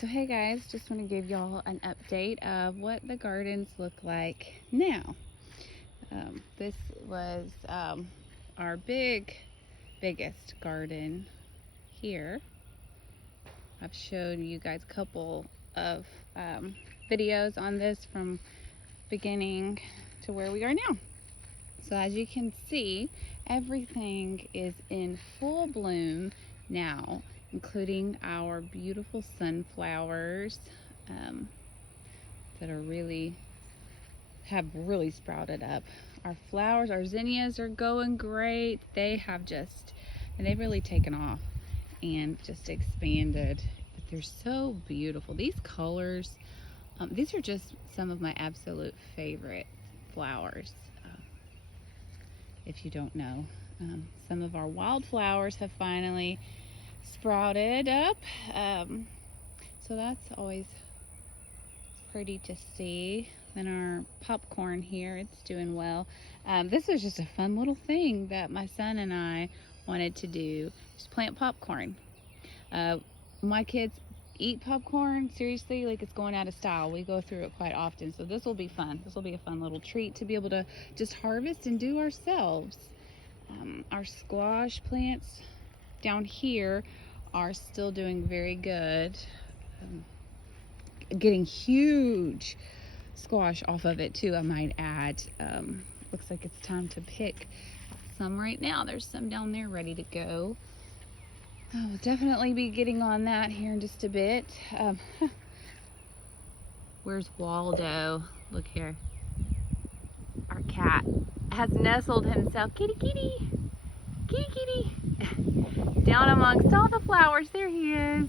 So hey guys, just want to give y'all an update of what the gardens look like now. This was our biggest garden here. I've showed you guys a couple of videos on this from beginning to where we are now. So as you can see, everything is in full bloom now, including our beautiful sunflowers that have really sprouted up. Our flowers, our zinnias are going great. They've really taken off and just expanded. But they're so beautiful. These colors, these are just some of my absolute favorite flowers. If you don't know, some of our wildflowers have finally sprouted up, so that's always pretty to see. And our popcorn here, it's doing well. This is just a fun little thing that my son and I wanted to do, just plant popcorn. My kids eat popcorn seriously like it's going out of style. We go through it quite often, so this will be fun. This will be a fun little treat to be able to just harvest and do ourselves. Our squash plants down here are still doing very good. Getting huge squash off of it too, I might add. Looks like it's time to pick some right now. There's some down there ready to go. We'll definitely be getting on that here in just a bit. Where's Waldo? Look here. Our cat has nestled himself. Kitty, kitty. Kitty, kitty. Down amongst all the flowers. There he is.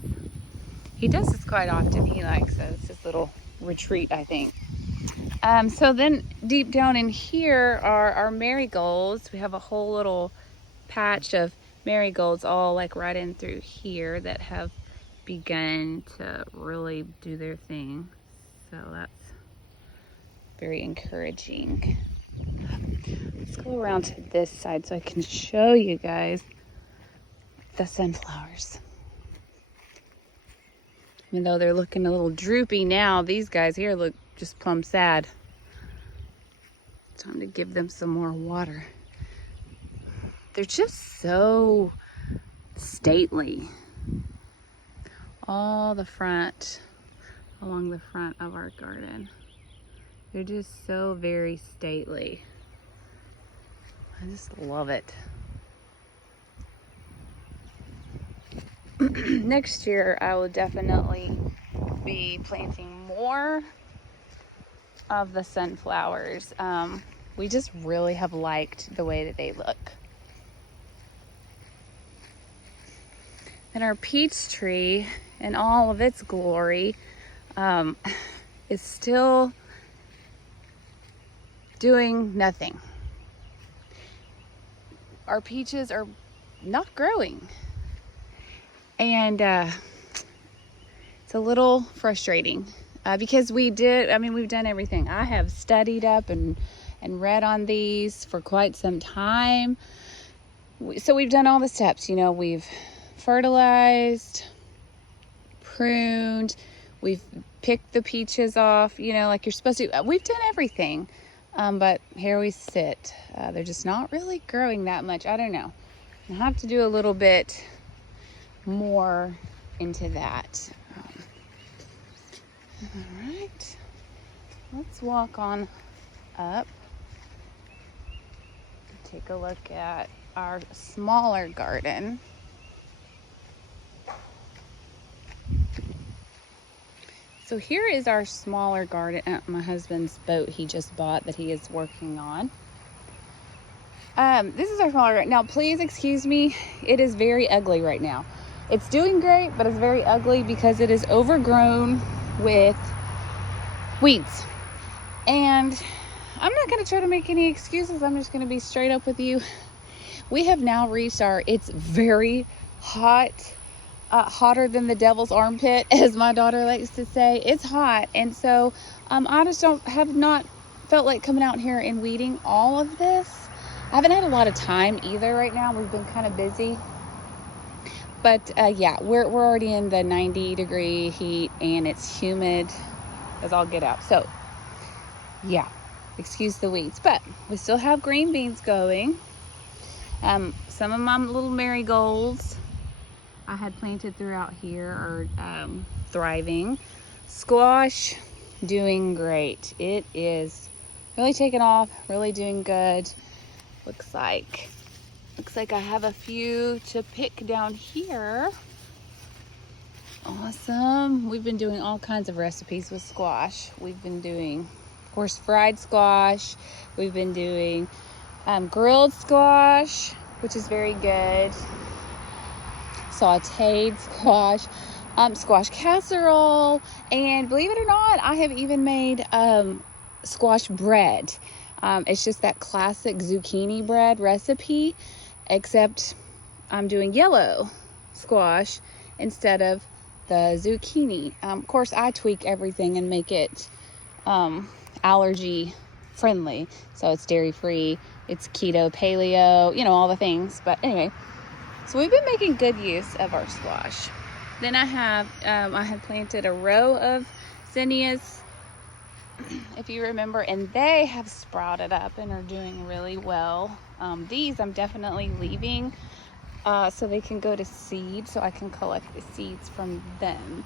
He does this quite often. He likes this. It's his little retreat, I think. So then deep down in here are our marigolds. We have a whole little patch of marigolds all like right in through here that have begun to really do their thing. So that's very encouraging. Let's go around to this side so I can show you guys the sunflowers. Even though they're looking a little droopy now, these guys here look just plumb sad. Time to give them some more water. They're just so stately. All the front, along the front of our garden. They're just so very stately. I just love it. Next year, I will definitely be planting more of the sunflowers. We just really have liked the way that they look. And our peach tree, in all of its glory, is still doing nothing. Our peaches are not growing. And it's a little frustrating because we've done everything. I have studied up and read on these for quite some time. So we've done all the steps, we've fertilized, pruned, we've picked the peaches off, like you're supposed to. We've done everything, but here we sit. They're just not really growing that much. I don't know. I'll have to do a little bit more into that. All right, let's walk on up. Take a look at our smaller garden. So here is our smaller garden. My husband's boat he just bought that he is working on. This is our smaller garden. Now, please excuse me. It is very ugly right now. It's doing great, but it's very ugly because it is overgrown with weeds. And I'm not going to try to make any excuses. I'm just going to be straight up with you. We have now reached it's very hot, hotter than the devil's armpit, as my daughter likes to say. It's hot. And so I just have not felt like coming out here and weeding all of this. I haven't had a lot of time either right now. We've been kind of busy. But yeah, we're already in the 90-degree heat, and it's humid as all get out. So yeah, excuse the weeds, but we still have green beans going. Some of my little marigolds I had planted throughout here are thriving. Squash, doing great. It is really taking off, really doing good. Looks like I have a few to pick down here. Awesome. We've been doing all kinds of recipes with squash. We've been doing, of course, fried squash. We've been doing grilled squash, which is very good. Sauteed squash, squash casserole, and believe it or not, I have even made squash bread. It's just that classic zucchini bread recipe, except I'm doing yellow squash instead of the zucchini. Of course, I tweak everything and make it allergy friendly, so it's dairy free, it's keto, paleo, you know, all the things. But anyway, so we've been making good use of our squash. Then I had planted a row of zinnias, if you remember, and they have sprouted up and are doing really well. These I'm definitely leaving so they can go to seed, so I can collect the seeds from them.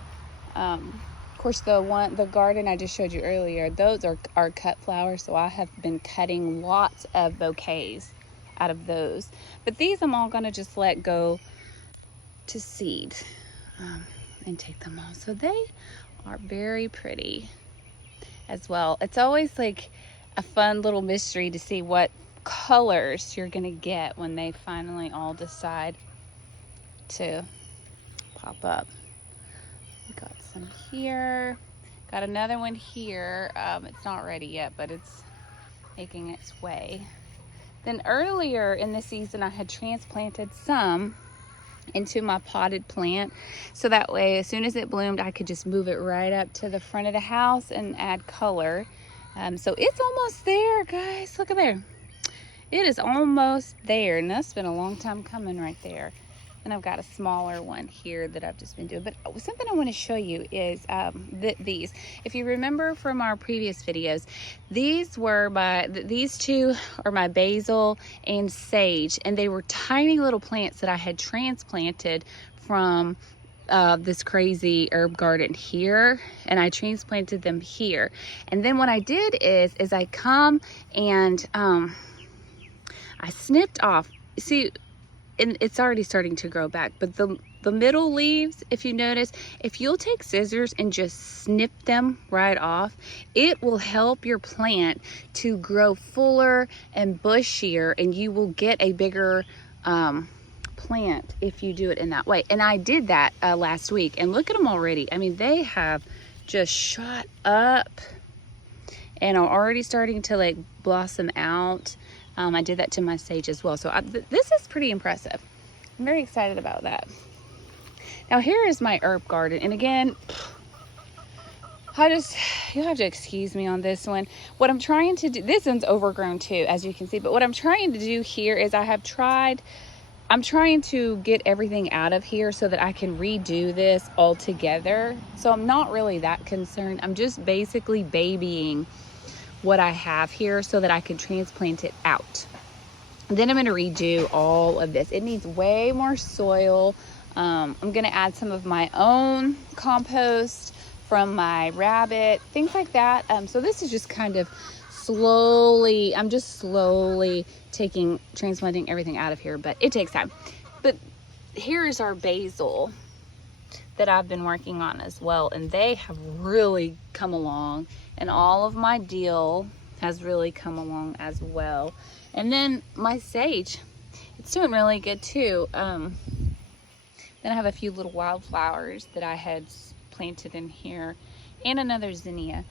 Of course, the garden I just showed you earlier, those are cut flowers, so I have been cutting lots of bouquets out of those. But these I'm all going to just let go to seed and take them all. So they are very pretty as well. It's always like a fun little mystery to see what colors you're going to get when they finally all decide to pop up. We got some here. Got another one here. It's not ready yet, but it's making its way. Then earlier in the season, I had transplanted some into my potted plant, so that way as soon as it bloomed, I could just move it right up to the front of the house and add color. So it's almost there, guys. Look at there. It is almost there, and that's been a long time coming right there. And I've got a smaller one here that I've just been doing. But something I want to show you is these. If you remember from our previous videos, these two are my basil and sage, and they were tiny little plants that I had transplanted from this crazy herb garden here, and I transplanted them here. And then what I did is I come and I snipped off. See, and it's already starting to grow back, but the middle leaves, if you notice, if you'll take scissors and just snip them right off, it will help your plant to grow fuller and bushier, and you will get a bigger plant if you do it in that way. And I did that last week, and look at them already. I mean, they have just shot up and are already starting to like blossom out. I did that to my sage as well. So this is pretty impressive. I'm very excited about that. Now here is my herb garden. And again, you'll have to excuse me on this one. What I'm trying to do, this one's overgrown too, as you can see. But what I'm trying to do here is I'm trying to get everything out of here so that I can redo this all together. So I'm not really that concerned. I'm just basically babying what I have here so that I can transplant it out. Then I'm going to redo all of this. It needs way more soil. I'm going to add some of my own compost from my rabbit, things like that. So this is just kind of slowly, I'm just slowly transplanting everything out of here, but it takes time. But here is our basil that I've been working on as well, and they have really come along, and all of my dill has really come along as well. And then my sage, it's doing really good too. Then I have a few little wildflowers that I had planted in here, and another zinnia.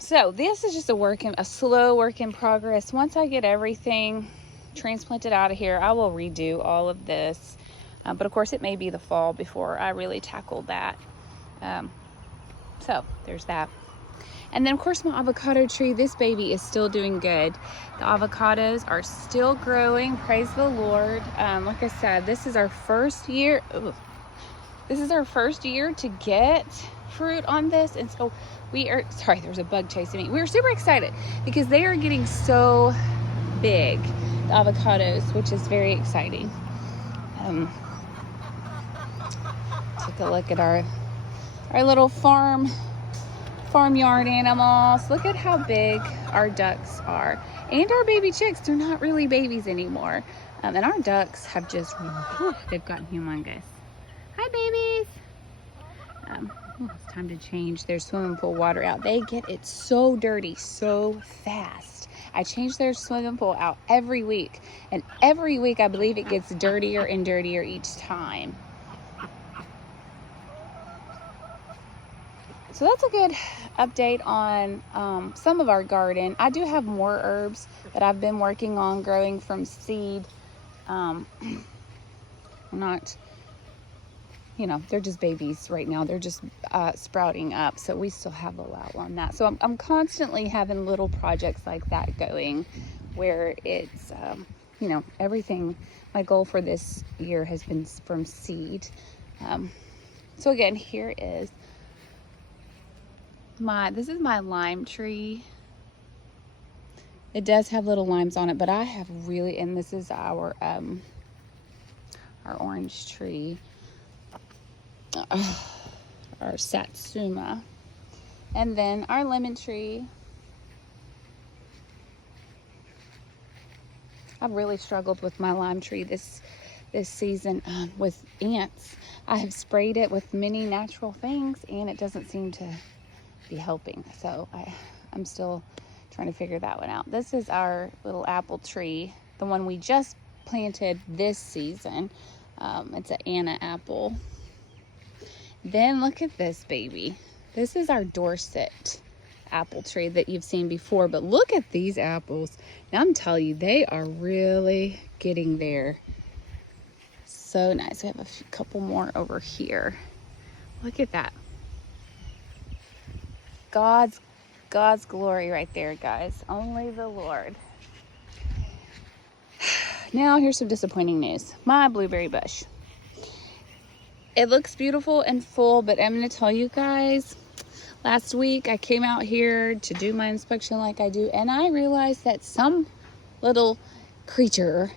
So this is just a slow work in progress. Once I get everything transplanted out of here, I will redo all of this. But of course, it may be the fall before I really tackle that. So there's that. And then of course my avocado tree, this baby is still doing good. The avocados are still growing, praise the Lord. Like I said, this is our first year. This is our first year to get fruit on this, and so we are, sorry, there's a bug chasing me. We're super excited because they are getting so big, the avocados, which is very exciting. Take a look at our little farmyard animals. Look at how big our ducks are, and our baby chicks. They're not really babies anymore, and our ducks have just, they've gotten humongous. Hi, babies. It's time to change their swimming pool water out. They get it so dirty so fast. I change their swimming pool out every week, and every week I believe it gets dirtier and dirtier each time. So that's a good update on some of our garden. I do have more herbs that I've been working on growing from seed. Not, you know, they're just babies right now. They're just sprouting up. So we still have a lot on that. So I'm constantly having little projects like that going where it's, you know, everything. My goal for this year has been from seed. So again, here is this is my lime tree. It does have little limes on it, but I have really, and this is our orange tree, our satsuma, and then our lemon tree. I've really struggled with my lime tree this season with ants. I have sprayed it with many natural things, and it doesn't seem to be helping. So I'm still trying to figure that one out. This is our little apple tree, the one we just planted this season. It's an Anna apple. Then look at this baby. This is our Dorset apple tree that you've seen before, but look at these apples. Now I'm telling you, they are really getting there. So nice. We have a couple more over here. Look at that. God's glory right there, guys. Only the Lord. Now here's some disappointing news. My blueberry bush. It looks beautiful and full, but I'm going to tell you guys, last week I came out here to do my inspection like I do, and I realized that some little creature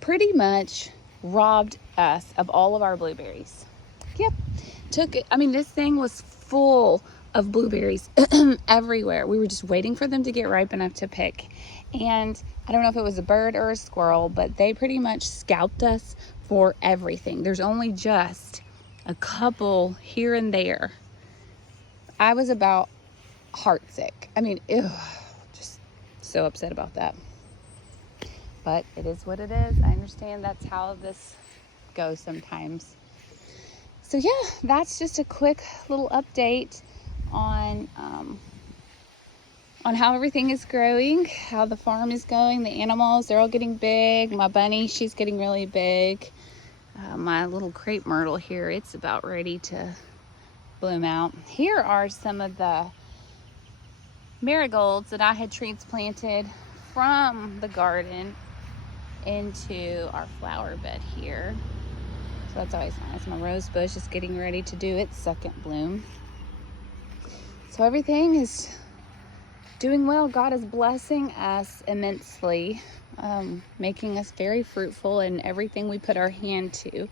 pretty much robbed us of all of our blueberries. Yep. Took it. I mean, this thing was full of blueberries everywhere. We were just waiting for them to get ripe enough to pick. And I don't know if it was a bird or a squirrel, but they pretty much scalped us for everything. There's only just a couple here and there. I was about heartsick. I mean, ew, just so upset about that. But it is what it is. I understand that's how this goes sometimes. So yeah, that's just a quick little update on how everything is growing, how the farm is going, the animals, they're all getting big. My bunny, she's getting really big. My little crepe myrtle here, it's about ready to bloom out. Here are some of the marigolds that I had transplanted from the garden into our flower bed here. So that's always nice. My rose bush is getting ready to do its second bloom. So everything is doing well. God is blessing us immensely, making us very fruitful in everything we put our hand to.